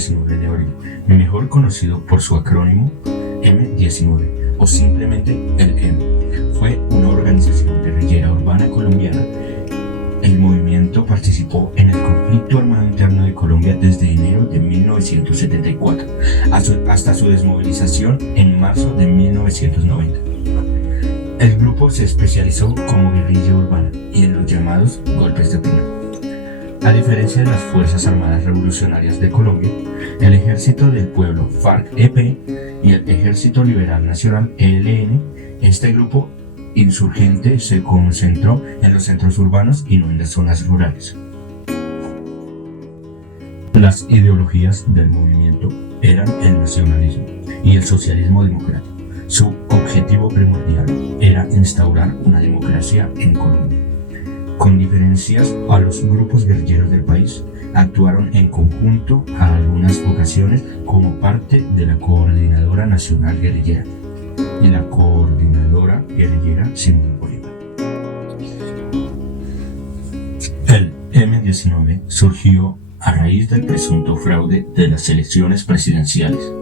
19 de abril, mejor conocido por su acrónimo M-19 o simplemente el M. Fue una organización guerrillera urbana colombiana. El movimiento participó en el conflicto armado interno de Colombia desde enero de 1974 hasta su desmovilización en marzo de 1990. El grupo se especializó como guerrilla urbana y en los llamados golpes de opinión. A diferencia de las Fuerzas Armadas Revolucionarias de Colombia, el Ejército del Pueblo FARC-EP y el Ejército Liberal Nacional ELN, este grupo insurgente se concentró en los centros urbanos y no en las zonas rurales. Las ideologías del movimiento eran el nacionalismo y el socialismo democrático. Su objetivo primordial era instaurar una democracia en Colombia. Con diferencias a los grupos guerrilleros del país, actuaron en conjunto a algunas ocasiones como parte de la Coordinadora Nacional Guerrillera y la Coordinadora Guerrillera Simón Bolívar. El M-19 surgió a raíz del presunto fraude de las elecciones presidenciales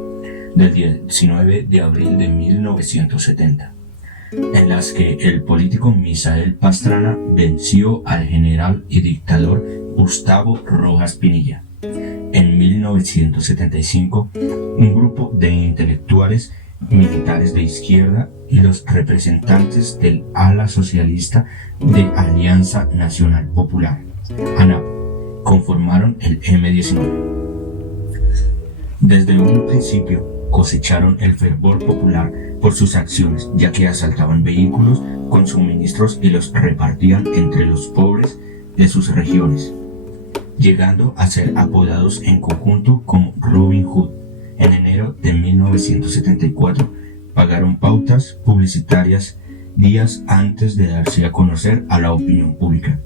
del 19 de abril de 1970. En las que el político Misael Pastrana venció al general y dictador Gustavo Rojas Pinilla. En 1975, un grupo de intelectuales, militares de izquierda y los representantes del ala socialista de Alianza Nacional Popular, ANAP, conformaron el M-19. Desde un principio cosecharon el fervor popular por sus acciones, ya que asaltaban vehículos con suministros y los repartían entre los pobres de sus regiones, llegando a ser apodados en conjunto como Robin Hood. En enero de 1974 pagaron pautas publicitarias días antes de darse a conocer a la opinión pública,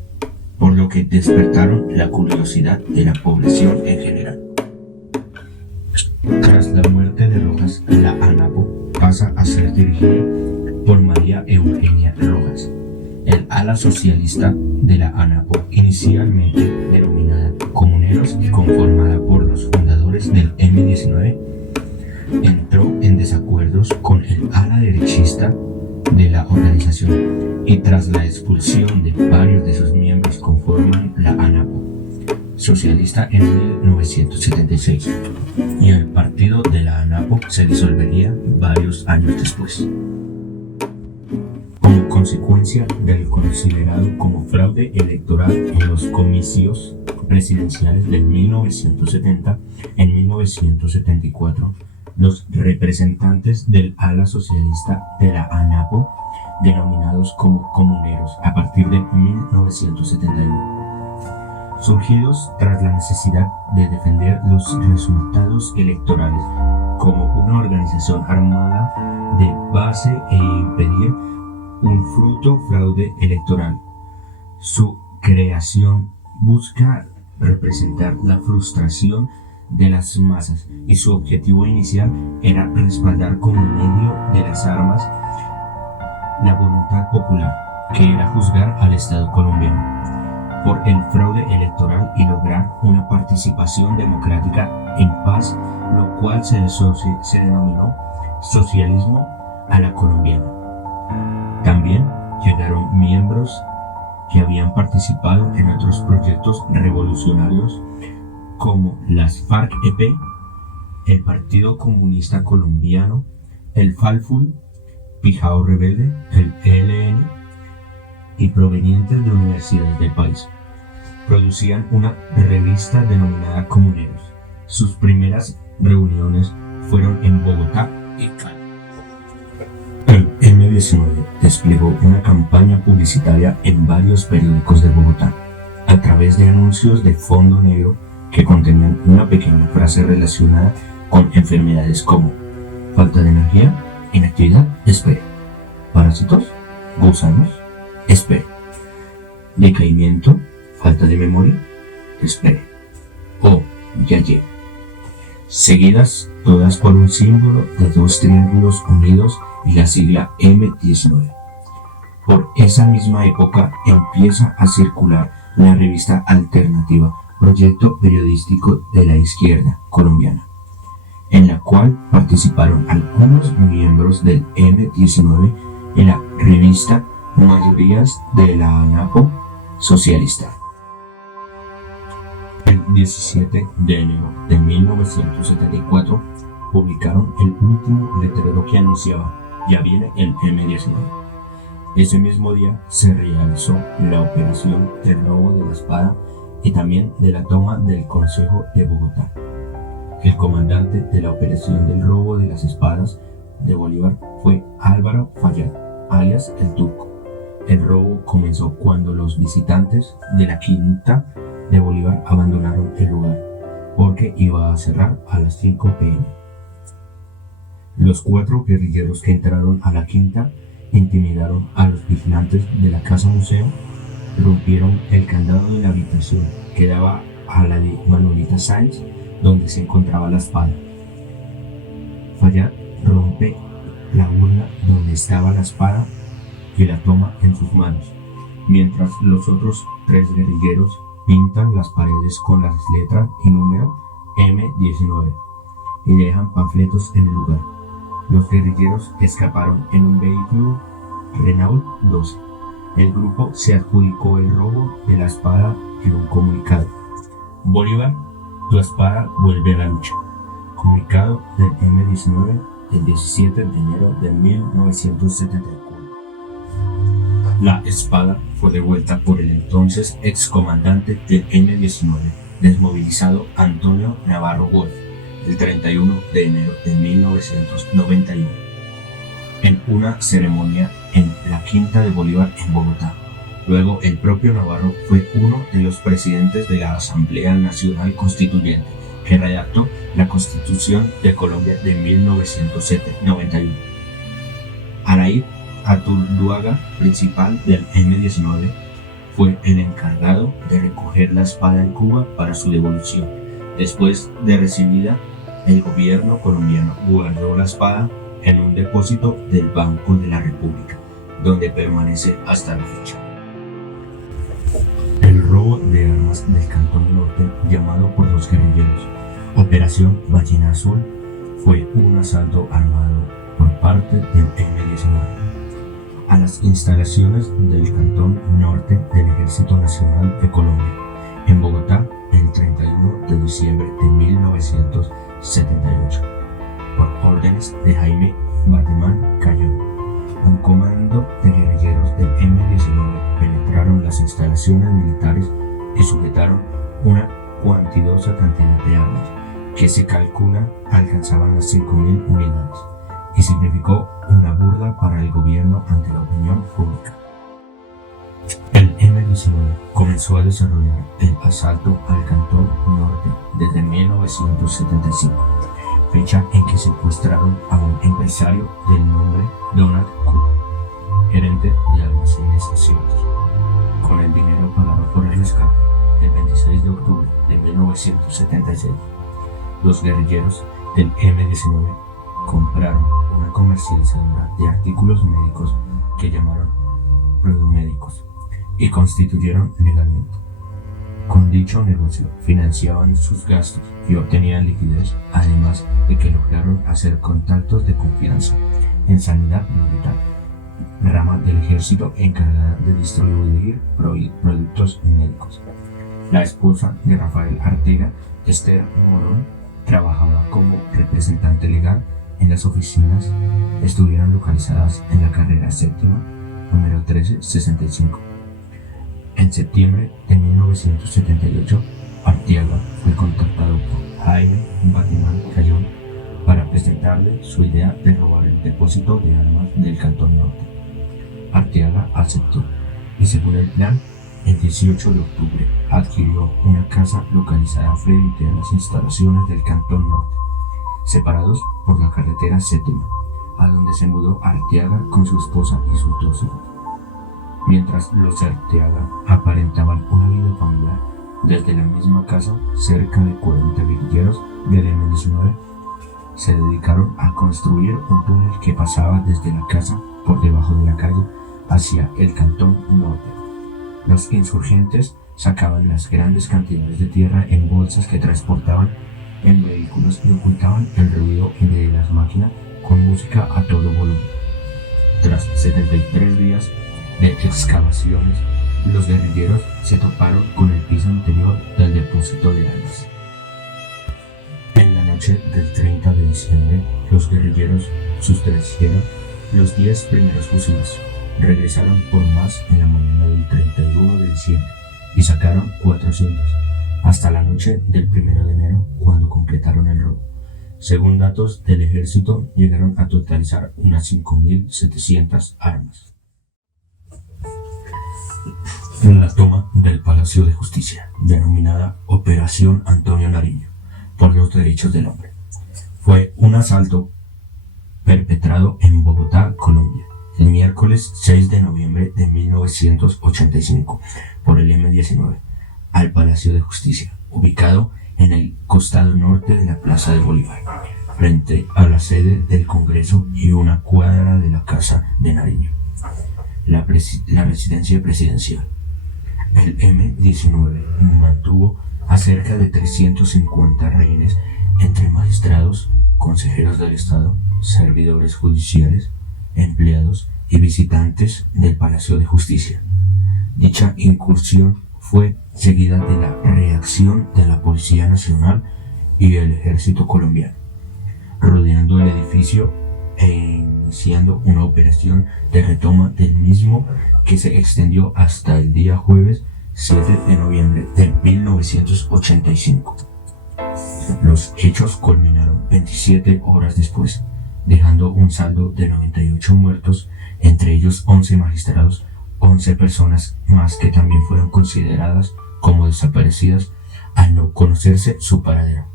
por lo que despertaron la curiosidad de la población en general. Tras la muerte de Rojas, la ANAPO pasa a ser dirigida por María Eugenia Rojas. El ala socialista de la ANAPO, inicialmente denominada Comuneros y conformada por los fundadores del M-19, entró en desacuerdos con el ala derechista de la organización y tras la expulsión de varios de sus miembros conforman la ANAPO socialista en 1976 y el partido de la ANAPO se disolvería varios años después. Como consecuencia del considerado como fraude electoral en los comicios presidenciales de 1970, en 1974, los representantes del ala socialista de la ANAPO, denominados como comuneros a partir de 1971, surgidos tras la necesidad de defender los resultados electorales como una organización armada de base e impedir un fruto fraude electoral. Su creación busca representar la frustración de las masas y su objetivo inicial era respaldar como medio de las armas la voluntad popular, que era juzgar al Estado colombiano por el fraude electoral y lograr una participación democrática en paz, lo cual se denominó socialismo a la colombiana. También llegaron miembros que habían participado en otros proyectos revolucionarios como las FARC-EP, el Partido Comunista Colombiano, el FALFUL, Pijao Rebelde, el ELN, y provenientes de universidades del país. Producían una revista denominada Comuneros. Sus primeras reuniones fueron en Bogotá y Cali. El M-19 desplegó una campaña publicitaria en varios periódicos de Bogotá, a través de anuncios de fondo negro que contenían una pequeña frase relacionada con enfermedades como falta de energía, inactividad, espere, parásitos, gusanos, espere, decaimiento, falta de memoria, espere, o ya llega, seguidas todas por un símbolo de dos triángulos unidos y la sigla M-19. Por esa misma época empieza a circular la revista alternativa proyecto periodístico de la izquierda colombiana, en la cual participaron algunos miembros del M-19 en la revista Mayorías de la ANAPO socialista. El 17 de enero de 1974 publicaron el último letrero que anunciaba: "Ya viene el M-19". Ese mismo día se realizó la operación del robo de la espada y también de la toma del Consejo de Bogotá. El comandante de la operación del robo de las espadas de Bolívar fue Álvaro Fayad, alias el Turco. El robo comenzó cuando los visitantes de la quinta de Bolívar abandonaron el lugar, porque iba a cerrar a las 5 p.m. Los 4 guerrilleros que entraron a la quinta intimidaron a los vigilantes de la casa museo, rompieron el candado de la habitación que daba a la de Manuelita Sáenz, donde se encontraba la espada. Fayad rompe la urna donde estaba la espada y la toma en sus manos, mientras los otros 3 guerrilleros pintan las paredes con las letras y número M-19 y dejan panfletos en el lugar. Los guerrilleros escaparon en un vehículo Renault 12. El grupo se adjudicó el robo de la espada en un comunicado: "Bolívar, tu espada vuelve a la lucha". Comunicado del M-19 del 17 de enero de 1974. La espada fue devuelta por el entonces excomandante del M-19 desmovilizado Antonio Navarro Wolf el 31 de enero de 1991, en una ceremonia en la Quinta de Bolívar en Bogotá. Luego, el propio Navarro fue uno de los presidentes de la Asamblea Nacional Constituyente, que redactó la Constitución de Colombia de 1991. Araid Atulduaga, principal del M-19, fue el encargado de recoger la espada en Cuba para su devolución. Después de recibida, el gobierno colombiano guardó la espada en un depósito del Banco de la República, donde permanece hasta la fecha. El robo de armas del Cantón Norte, llamado por los guerrilleros Operación Ballena Azul, fue un asalto armado por parte del M-19 a las instalaciones del Cantón Norte del Ejército Nacional de Colombia, en Bogotá, el 31 de diciembre de 1978, por órdenes de Jaime Batemán Cayón. Un comando de guerrilleros del M-19 penetraron las instalaciones militares y sujetaron una cuantiosa cantidad de armas, que se calcula alcanzaban las 5.000 unidades, y significó una burla para el gobierno ante la opinión pública. El M-19 comenzó a desarrollar el asalto al Cantón Norte desde 1975, fecha en que secuestraron a un empresario del nombre Donald Cook, gerente de almacenes Sears. Con el dinero pagado por el rescate, el 26 de octubre de 1976, los guerrilleros del M-19 compraron una comercializadora de artículos médicos que llamaron Produmédicos y constituyeron legalmente. Con dicho negocio financiaban sus gastos y obtenían liquidez, además de que lograron hacer contactos de confianza en sanidad militar, rama del ejército encargada de distribuir productos médicos. La esposa de Rafael Arteaga, Esther Morón, trabajaba como representante legal en las oficinas. Estuvieron localizadas en la carrera séptima, número 1365. En septiembre de 1978, Arteaga fue contactado por Jaime Batemán Cayón para presentarle su idea de robar el depósito de armas del Cantón Norte. Arteaga aceptó y, según el plan, el 18 de octubre adquirió una casa localizada frente a las instalaciones del Cantón Norte, separados por la carretera séptima, a donde se mudó Arteaga con su esposa y sus 2 hijos. Mientras los Arteaga aparentaban una vida familiar, desde la misma casa, cerca de 40 guerrilleros del M-19 se dedicaron a construir un túnel que pasaba desde la casa por debajo de la calle hacia el Cantón Norte. Los insurgentes sacaban las grandes cantidades de tierra en bolsas que transportaban en vehículos y ocultaban el ruido de las máquinas con música a todo volumen. Tras 73 días de excavaciones, los guerrilleros se toparon con el piso interior del depósito de armas. En la noche del 30 de diciembre, los guerrilleros sustrajeron los 10 primeros fusiles, regresaron por más en la mañana del 31 de diciembre y sacaron 400, hasta la noche del 1 de enero, cuando completaron el robo. Según datos del ejército, llegaron a totalizar unas 5.700 armas. La toma del Palacio de Justicia, denominada Operación Antonio Nariño, por los derechos del hombre, fue un asalto perpetrado en Bogotá, Colombia, el miércoles 6 de noviembre de 1985 por el M-19 al Palacio de Justicia, ubicado en el costado norte de la Plaza de Bolívar, frente a la sede del Congreso y una cuadra de la Casa de Nariño, la residencia presidencial. El M-19 mantuvo a cerca de 350 rehenes entre magistrados, consejeros del Estado, servidores judiciales, empleados y visitantes del Palacio de Justicia. Dicha incursión fue seguida de la reacción de la Policía Nacional y el Ejército colombiano, rodeando el edificio e iniciando una operación de retoma del mismo que se extendió hasta el día jueves 7 de noviembre de 1985. Los hechos culminaron 27 horas después, dejando un saldo de 98 muertos, entre ellos 11 magistrados, 11 personas más que también fueron consideradas como desaparecidas al no conocerse su paradero,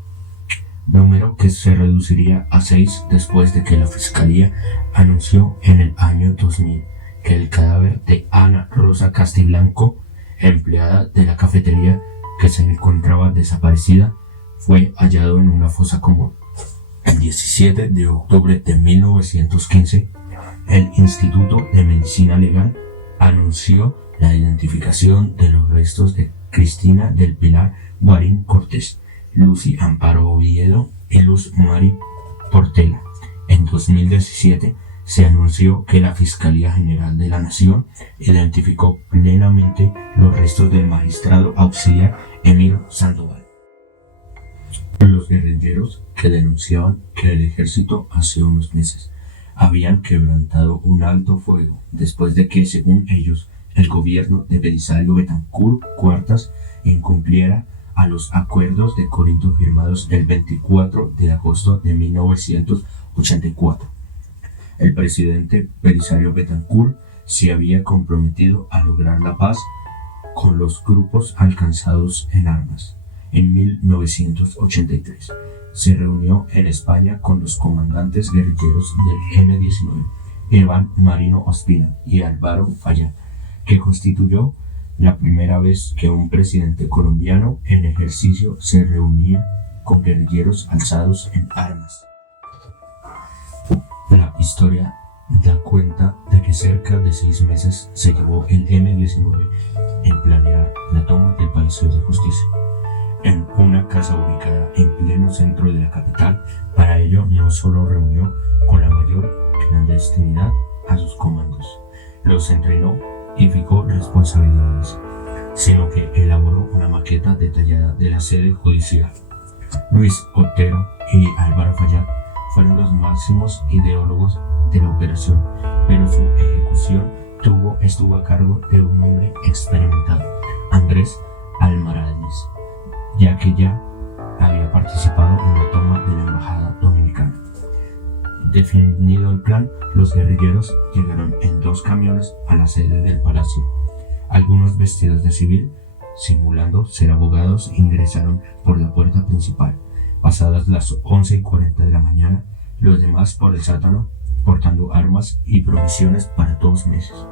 número que se reduciría a 6 después de que la Fiscalía anunció en el año 2000 que el cadáver de Ana Rosa Castiblanco, empleada de la cafetería que se encontraba desaparecida, fue hallado en una fosa común. El 17 de octubre de 1915, el Instituto de Medicina Legal anunció la identificación de los restos de Cristina del Pilar Guarín Cortés, Lucy Amparo Oviedo y Luz Mari Portela. En 2017 se anunció que la Fiscalía General de la Nación identificó plenamente los restos del magistrado auxiliar Emilio Sandoval. Los guerrilleros que denunciaban que el ejército hace unos meses habían quebrantado un alto fuego después de que, según ellos, el gobierno de Belisario Betancur Cuartas incumpliera a los acuerdos de Corinto firmados el 24 de agosto de 1984. El presidente Belisario Betancur se había comprometido a lograr la paz con los grupos alcanzados en armas. En 1983 se reunió en España con los comandantes guerrilleros del M-19, Iván Marino Ospina y Álvaro Fayad, que constituyó la primera vez que un presidente colombiano en ejercicio se reunía con guerrilleros alzados en armas. La historia da cuenta de que cerca de 6 meses se llevó el M-19 en planear la toma del Palacio de Justicia, en una casa ubicada en pleno centro de la capital. Para ello no solo reunió con la mayor clandestinidad a sus comandos, los entrenó y fijó responsabilidades, sino que elaboró una maqueta detallada de la sede judicial. Luis Otero y Álvaro Fayad fueron los máximos ideólogos de la operación, pero su ejecución estuvo a cargo de un hombre experimentado, Andrés Almaráñez, ya que ya había participado en la toma de la embajada dominicana. Definido el plan, los guerrilleros llegaron en 2 camiones a la sede del palacio. Algunos vestidos de civil, simulando ser abogados, ingresaron por la puerta principal. Pasadas las 11:40 de la mañana, los demás por el sótano, portando armas y provisiones para 2 meses.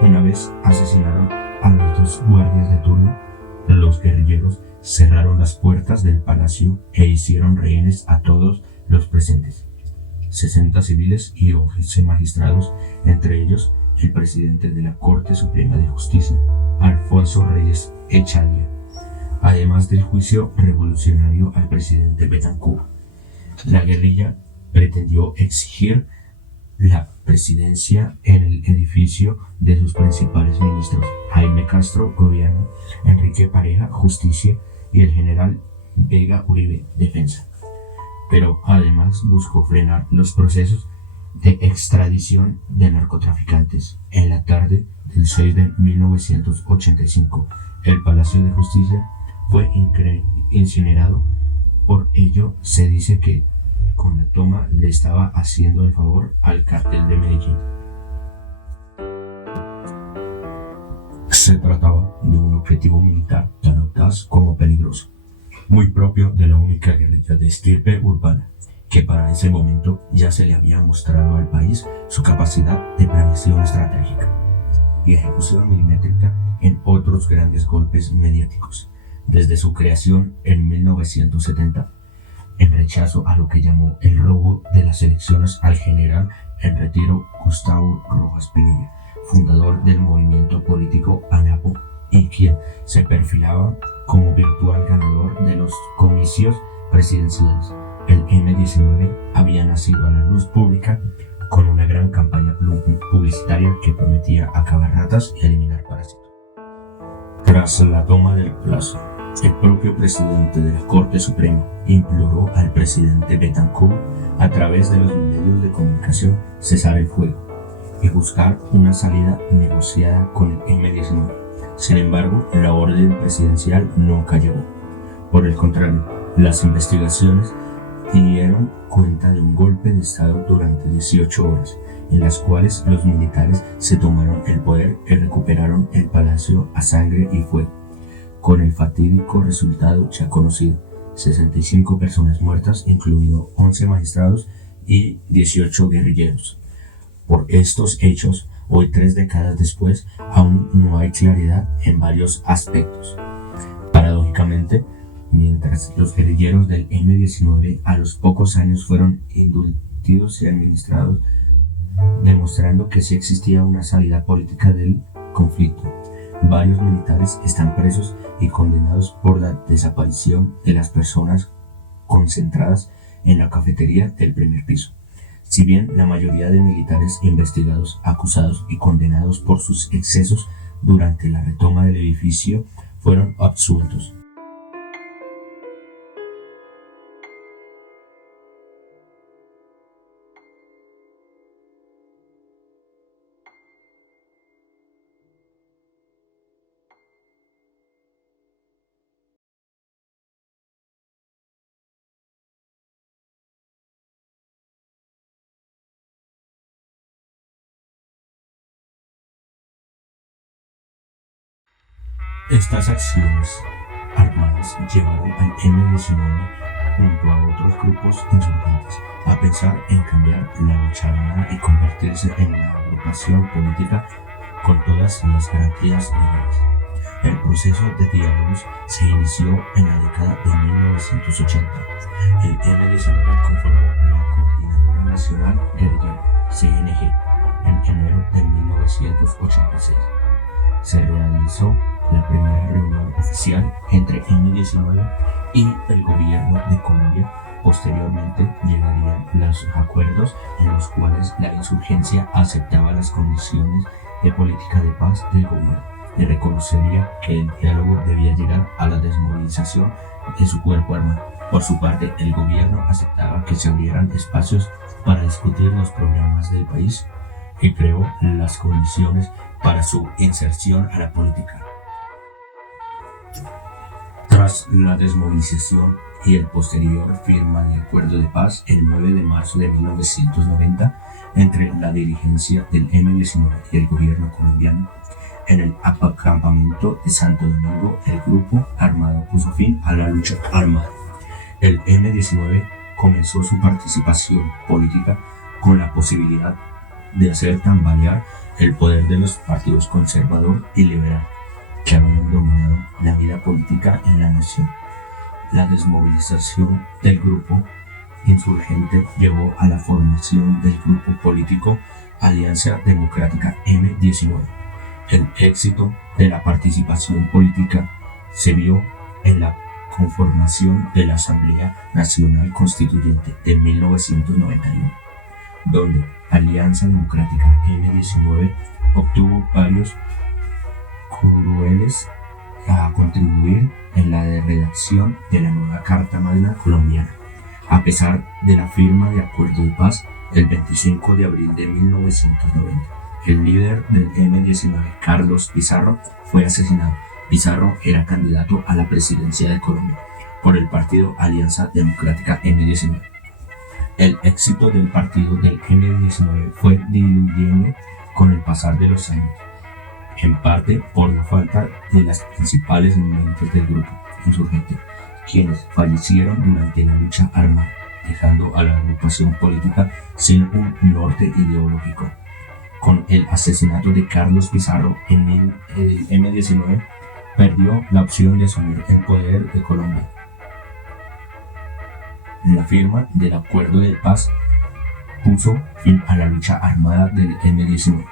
Una vez asesinaron a los 2 guardias de turno, los guerrilleros cerraron las puertas del palacio e hicieron rehenes a todos los presentes, 60 civiles y 11 magistrados, entre ellos el presidente de la Corte Suprema de Justicia, Alfonso Reyes Echadia, además del juicio revolucionario al presidente Betancourt. La guerrilla pretendió exigir la presidencia en el edificio de sus principales ministros, Jaime Castro, Gobierno, Enrique Pareja, Justicia, y el general Vega Uribe, Defensa. Pero además buscó frenar los procesos de extradición de narcotraficantes. En la tarde del 6 de 1985, el Palacio de Justicia fue incinerado. Por ello, se dice que con la toma le estaba haciendo el favor al cártel de Medellín. Se trataba de un objetivo militar tan audaz como peligroso, muy propio de la única guerrilla de estirpe urbana, que para ese momento ya se le había mostrado al país su capacidad de planeación estratégica y ejecución milimétrica en otros grandes golpes mediáticos, desde su creación en 1970, en rechazo a lo que llamó el robo de las elecciones al general en retiro Gustavo Rojas Pinilla, fundador del movimiento político ANAPO y quien se perfilaba como virtual ganador de los comicios presidenciales. El M-19 había nacido a la luz pública con una gran campaña publicitaria que prometía acabar ratas y eliminar parásitos. Tras la toma del plazo, el propio presidente de la Corte Suprema imploró al presidente Betancourt, a través de los medios de comunicación, cesar el fuego y buscar una salida negociada con el M-19. Sin embargo, la orden presidencial nunca llegó. Por el contrario, las investigaciones dieron cuenta de un golpe de Estado durante 18 horas, en las cuales los militares se tomaron el poder y recuperaron el palacio a sangre y fuego, con el fatídico resultado ya conocido: 65 personas muertas, incluidos 11 magistrados y 18 guerrilleros. Por estos hechos, hoy 3 décadas después, aún no hay claridad en varios aspectos. Paradójicamente, mientras los guerrilleros del M-19 a los pocos años fueron indultados y administrados, demostrando que sí existía una salida política del conflicto, varios militares están presos y condenados por la desaparición de las personas concentradas en la cafetería del primer piso. Si bien la mayoría de militares investigados, acusados y condenados por sus excesos durante la retoma del edificio fueron absueltos. Estas acciones armadas llevaron al M-19 junto a otros grupos insurgentes a pensar en cambiar la lucha armada y convertirse en una agrupación política con todas las garantías legales. El proceso de diálogos se inició en la década de 1980. El M-19 conformó la Coordinadora Nacional Guerrillera, CNG, en enero de 1986. Se realizó la primera reunión oficial entre M-19 y el gobierno de Colombia. Posteriormente llegarían los acuerdos en los cuales la insurgencia aceptaba las condiciones de política de paz del gobierno y reconocería que el diálogo debía llegar a la desmovilización de su cuerpo armado. Por su parte, el gobierno aceptaba que se abrieran espacios para discutir los problemas del país y creó las condiciones para su inserción a la política. Tras la desmovilización y el posterior firma de acuerdo de paz el 9 de marzo de 1990 entre la dirigencia del M-19 y el gobierno colombiano, en el campamento de Santo Domingo, el grupo armado puso fin a la lucha armada. El M-19 comenzó su participación política con la posibilidad de hacer tambalear el poder de los partidos conservador y liberal que habían dominado la vida política en la nación. La desmovilización del grupo insurgente llevó a la formación del grupo político Alianza Democrática M-19. El éxito de la participación política se vio en la conformación de la Asamblea Nacional Constituyente de 1991, donde Alianza Democrática M-19 obtuvo varios curules a contribuir en la redacción de la nueva Carta Magna colombiana. A pesar de la firma de acuerdo de paz el 25 de abril de 1990, el líder del M-19, Carlos Pizarro, fue asesinado. Pizarro era candidato a la presidencia de Colombia por el partido Alianza Democrática M-19. El éxito del partido del M-19 fue diluyendo con el pasar de los años, en parte por la falta de las principales elementos del grupo insurgente, quienes fallecieron durante la lucha armada, dejando a la agrupación política sin un norte ideológico. Con el asesinato de Carlos Pizarro, el M-19 perdió la opción de asumir el poder de Colombia. La firma del acuerdo de paz puso fin a la lucha armada del M-19.